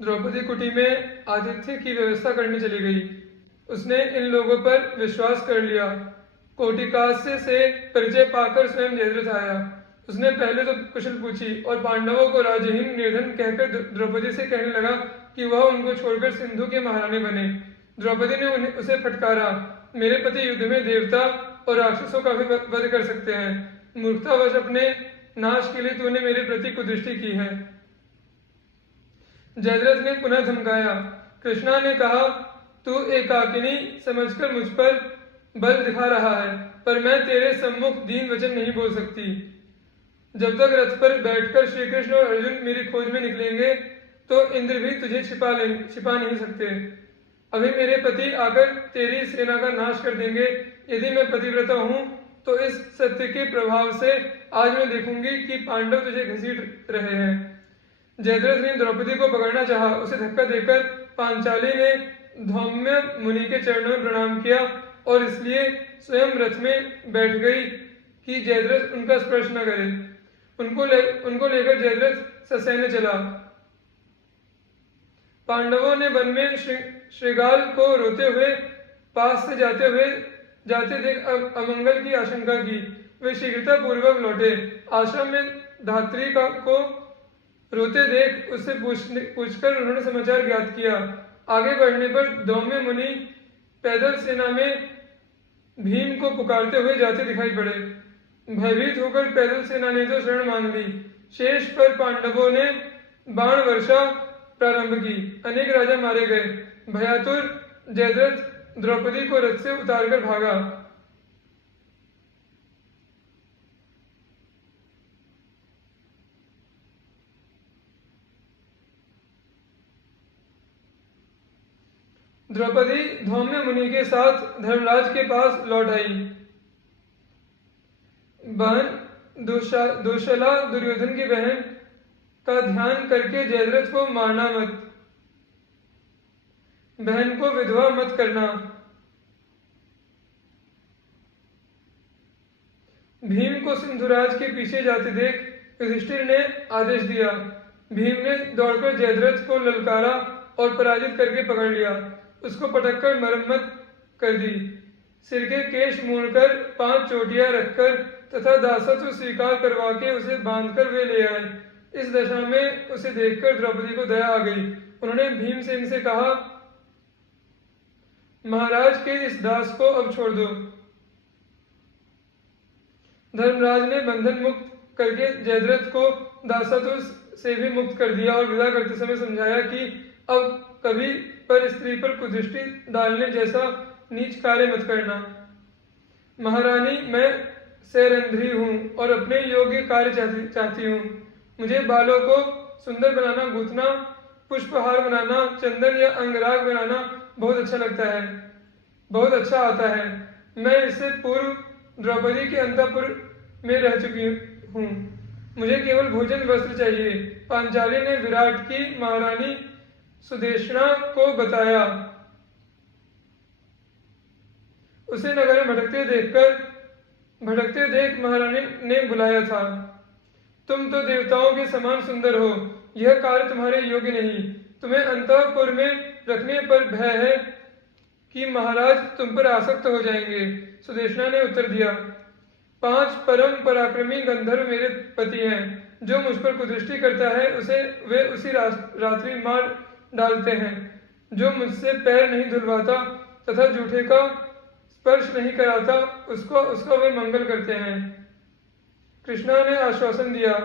द्रौपदी कुटी में आतिथ्य की व्यवस्था करने चली गई। उसने इन लोगों पर विश्वास कर लिया। कोटिकास्य से परिचय पाकर स्वयं जयद्रथ आया। उसने पहले तो कुशल पूछी और पांडवों को राजहीन निर्धन कहकर द्रौपदी से कहने लगा कि वह उनको छोड़कर सिंधु के महारानी बने। द्रौपदी ने उसे फटकारा, मेरे पति युद्ध में देवता और राक्षसों का भी वध कर सकते हैं। मूर्खतावश अपने नाश के लिए तूने मेरे प्रति कुदृष्टि की है। जयद्रथ ने पुनः धमकाया। कृष्णा ने कहा, तू एकाकिनी समझकर मुझ पर बल दिखा रहा है, पर मैं तेरे सम्मुख दीन वचन नहीं बोल सकती। जब तक रथ पर बैठकर श्री कृष्ण और अर्जुन मेरी खोज में निकलेंगे तो इंद्र भी तुझे छिपा नहीं सकते। अभी मेरे पति आकर तेरी सेना का नाश कर देंगे। यदि मैं पतिव्रता हूं तो इस सत्य के प्रभाव से आज मैं देखूंगी कि पांडव तुझे घसीट रहे हैं। जयद्रथ ने द्रौपदी को पकड़ना चाहा। उसे धक्का देकर पांचाली ने धौम्य मुनि के चरणों में प्रणाम किया और इसलिए स्वयं रथ में बैठ गई कि जयद्रथ उनका स्पर्श न करे। उनको लेकर जयद्रथ ससैन्य चला। पांडवों ने वन में श्रृगाल को रोते हुए पास से जाते देख अमंगल की आशंका की। वे शीघ्रता पूर्वक लौटे। आश्रम में धात्री को रोते देख उससे पूछकर उन्होंने समाचार ज्ञात किया। आगे बढ़ने पर धौम्य मुनि पैदल सेना में भीम को पुकारते हुए जाते दिखाई पड़े। भयभीत होकर पैदल सेना ने तो शरण मांग ली। शेष पर पांडवों ने बाण वर्षा प्रारंभ की। अनेक राजा मारे गए। भयातुर जयद्रथ द्रौपदी को रथ से उतारकर भागा। द्रौपदी धौम्य मुनि के साथ धर्मराज के पास लौट आई। बहन दुशला दुर्योधन की बहन का ध्यान करके जयद्रथ को मारना मत, बहन को विधवा मत करना। भीम को सिंधुराज के पीछे जाते देख युधिष्ठिर ने आदेश दिया। भीम ने दौड़कर जयद्रथ को ललकारा और पराजित करके पकड़ लिया। उसको पटककर मरम्मत कर दी। सिर के केश मोड़कर 5 चोटियां रखकर तथा दासत्व स्वीकार करवा के उसे बांधकर वे ले आए। इस दशा में उसे देखकर द्रौपदी को दया आ गई। उन्होंने भीमसेन से कहा, महाराज के इस दास को अब छोड़ दो। धर्मराज ने बंधन मुक्त करके जयद्रथ को दासत्व से भी मुक्त कर दिया और विदा करते समय समझाया कि अब कभी पर स्त्री पर कुदृष्टि डालने जैसा नीच कार्य मत करना। महारानी, मैं सैरंध्री हूँ और अपने योग्य कार्य चाहती हूँ। मुझे बालों को सुंदर बनाना, गूंथना, पुष्पहार बनाना, चंदन या अंगराग बनाना बहुत अच्छा लगता है, बहुत अच्छा आता है। मैं इससे पूर्व द्रौपदी के अंतःपुर में रह चुकी हूँ। मुझे केवल भोजन वस्त्र चाहिए। पांचाली ने विराट की महारानी सुदेशना को बताया। उसे नगर में भटकते देख महारानी ने बुलाया था। तुम तो देवताओं के समान सुंदर हो, यह कार्य तुम्हारे योग्य नहीं। तुम्हें अंतःपुर में रखने पर भय है कि महाराज तुम पर आसक्त हो जाएंगे। सुदेशना ने उत्तर दिया, 5 परम पराक्रमी गंधर्व मेरे पति हैं। जो मुझ पर कुदृष्टि करता है वे उसी रात्रि मार डालते हैं। जो मुझसे पैर नहीं धुलवाता तथा जूठे का स्पर्श नहीं कराता उसका वे मंगल करते हैं। कृष्णा ने आश्वासन दिया।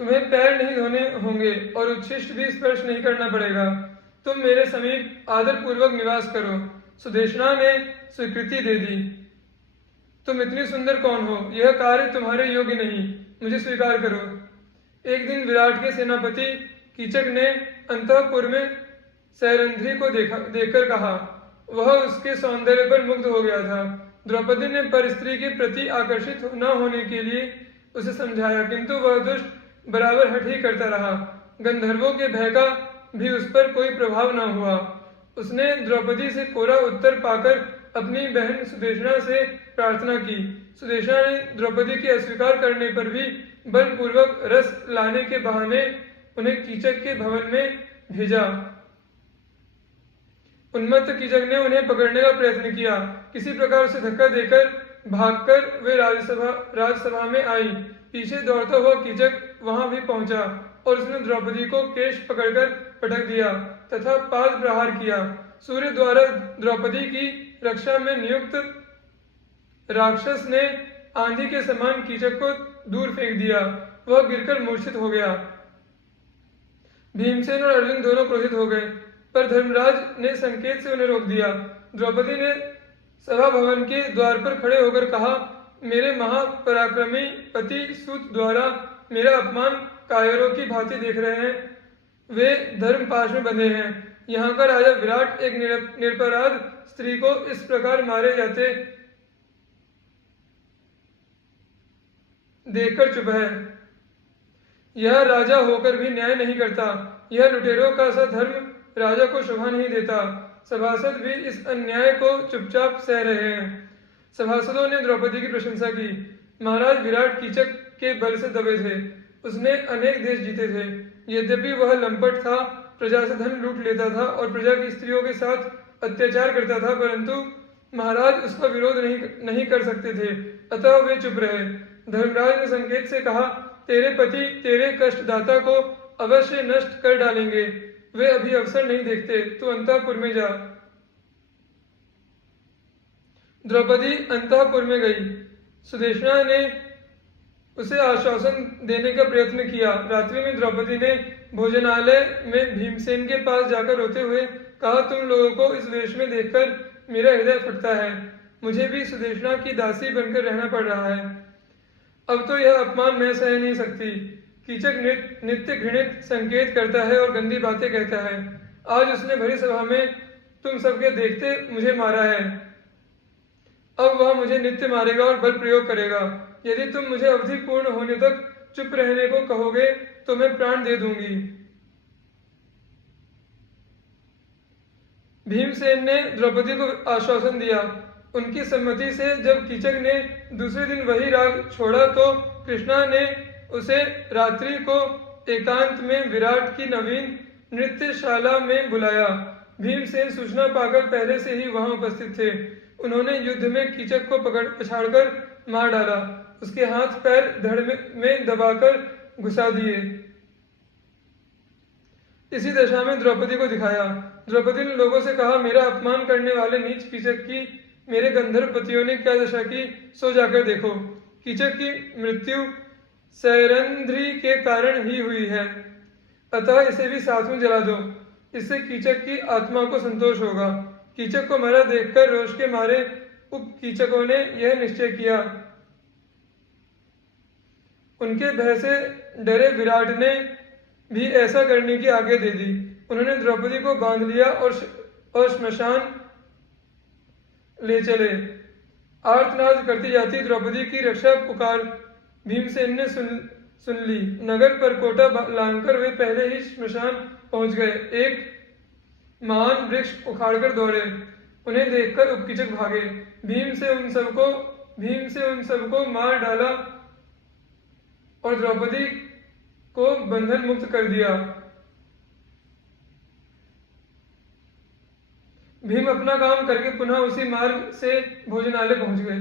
तुम्हें पैर नहीं धोने होंगे और उच्छिष्ट भी स्पर्श नहीं करना पड़ेगा। तुम मेरे समीप आदर पूर्वक निवास करो। सुदेशना ने स्वीकृति दे दी। तुम इतनी सुंदर कौन हो? यह कार्य तुम्हारे योग्य नहीं, मुझे स्वीकार करो। एक दिन विराट के सेनापति कीचक ने अंतःपुर में सैरंध्री को देखकर कहा, वह उसके सौंदर्य पर मुग्ध हो गया था। द्रौपदी ने पर स्त्री के प्रति आकर्षित न होने के लिए उसे समझाया, किंतु वह दुष्ट बराबर हठ ही करता रहा। गंधर्वों के भय का भी उस पर कोई प्रभाव न हुआ। उसने द्रौपदी से कोरा उत्तर पाकर अपनी बहन सुदेशना से प्रार्थना की। सुदेशना ने द्रौपदी के अस्वीकार करने पर भी बलपूर्वक रस लाने के बहाने उन्हें कीचक के भवन में भेजा। उन्मत्त कीचक ने उन्हें पकड़ने का प्रयत्न किया। किसी प्रकार उसे धक्का देकर भागकर वे राजसभा में आई। पीछे दौड़ता हुआ कीचक वहां भी पहुंचा और उसने द्रौपदी को केश पकड़कर पटक दिया तथा पाद प्रहार किया। सूर्य द्वारा द्रौपदी की रक्षा में नियुक्त राक्षस ने आंधी के समान कीचक को दूर फेंक दिया। वह गिरकर मूर्छित हो गया। भीमसेन और अर्जुन दोनों क्रोधित हो गए, पर धर्मराज ने संकेत से उन्हें रोक दिया। द्रौपदी ने सभा भवन के द्वार पर खड़े होकर कहा, मेरे महापराक्रमी पति सूत द्वारा मेरा अपमान कायरों की भांति देख रहे हैं। वे धर्मपाश में बंधे हैं। यहाँ का राजा विराट एक निरपराध स्त्री को इस प्रकार मारे जाते देखकर चुप है। यह राजा होकर भी न्याय नहीं करता। यह लुटेरों का सा धर्म राजा को शोभा नहीं देता। सभासद भी इस अन्याय को चुपचाप सह रहे हैं। सभासदों ने द्रौपदी की प्रशंसा की। महाराज विराट कीचक के बल से दबे थे। उसने अनेक देश जीते थे। यद्यपि वह लंपट था, प्रजा से धन लूट लेता था और प्रजा की स्त्रियों के साथ अत्याचार करता था, परंतु महाराज उसका विरोध नहीं कर सकते थे, अतः वे चुप रहे। धर्मराज ने संकेत से कहा, तेरे पति तेरे कष्टदाता को अवश्य नष्ट कर डालेंगे। वे अभी अवसर नहीं देखते, तू अंतःपुर में जा। द्रौपदी अंतःपुर में गई। सुदेशना ने उसे आश्वासन देने का प्रयत्न किया। रात्रि में द्रौपदी ने भोजनालय में भीमसेन के पास जाकर रोते हुए कहा, तुम लोगों को इस वेश में देखकर मेरा हृदय फटता है। मुझे भी सुदेशना की दासी बनकर रहना पड़ रहा है। अब तो यह अपमान मैं सह नहीं सकती। कीचक नित्य घृणित संकेत करता है और गंदी बातें कहता है। आज उसने भरी सभा में तुम सबके देखते मुझे मारा है। अब वह मुझे नित्य मारेगा और बल प्रयोग करेगा। यदि तुम मुझे अवधि पूर्ण होने तक चुप रहने को कहोगे तो मैं प्राण दे दूंगी। भीमसेन ने द्रौपदी को आश्वासन दिया। उनकी सम्मति से जब कीचक ने दूसरे दिन वही राग छोड़ा तो कृष्णा ने उसे रात्रि को एकांत में विराट की नवीन नृत्यशाला में बुलाया। भीमसेन सूचना पाकर पहले से ही वहां उपस्थित थे। उन्होंने युद्ध में कीचक को पछाड़कर मार डाला। उसके हाथ पैर धड़ में दबाकर घुसा दिए। इसी दशा में द्रौपदी को दिखाया। द्रौपदी ने लोगों से कहा, मेरा अपमान करने वाले नीच कीचक की मेरे गंधर्व पतियों ने क्या दशा की, सो जाकर देखो। कीचक की मृत्यु सैरंध्री के कारण ही हुई है, अतः इसे भी साथ में जला दो। इससे कीचक की आत्मा को संतोष होगा। कीचक को मरा देखकर रोष के मारे उप कीचकों ने यह निश्चय किया। उनके भय से डरे विराट ने भी ऐसा करने की आज्ञा दे दी। उन्होंने द्रौपदी को बांध लिया और श्मशान ले चले। आर्तनाद करती जाती द्रौपदी की रक्षा पुकार भीमसेन ने सुन ली। नगर पर कोटा लांघकर वे पहले ही श्मशान पहुंच गए। एक महान वृक्ष उखाड़कर दौड़े। उन्हें देखकर उपकीचक भागे। भीम से उन सबको मार डाला और द्रौपदी को बंधन मुक्त कर दिया। भीम अपना काम करके पुनः उसी मार्ग से भोजनालय पहुंच गए।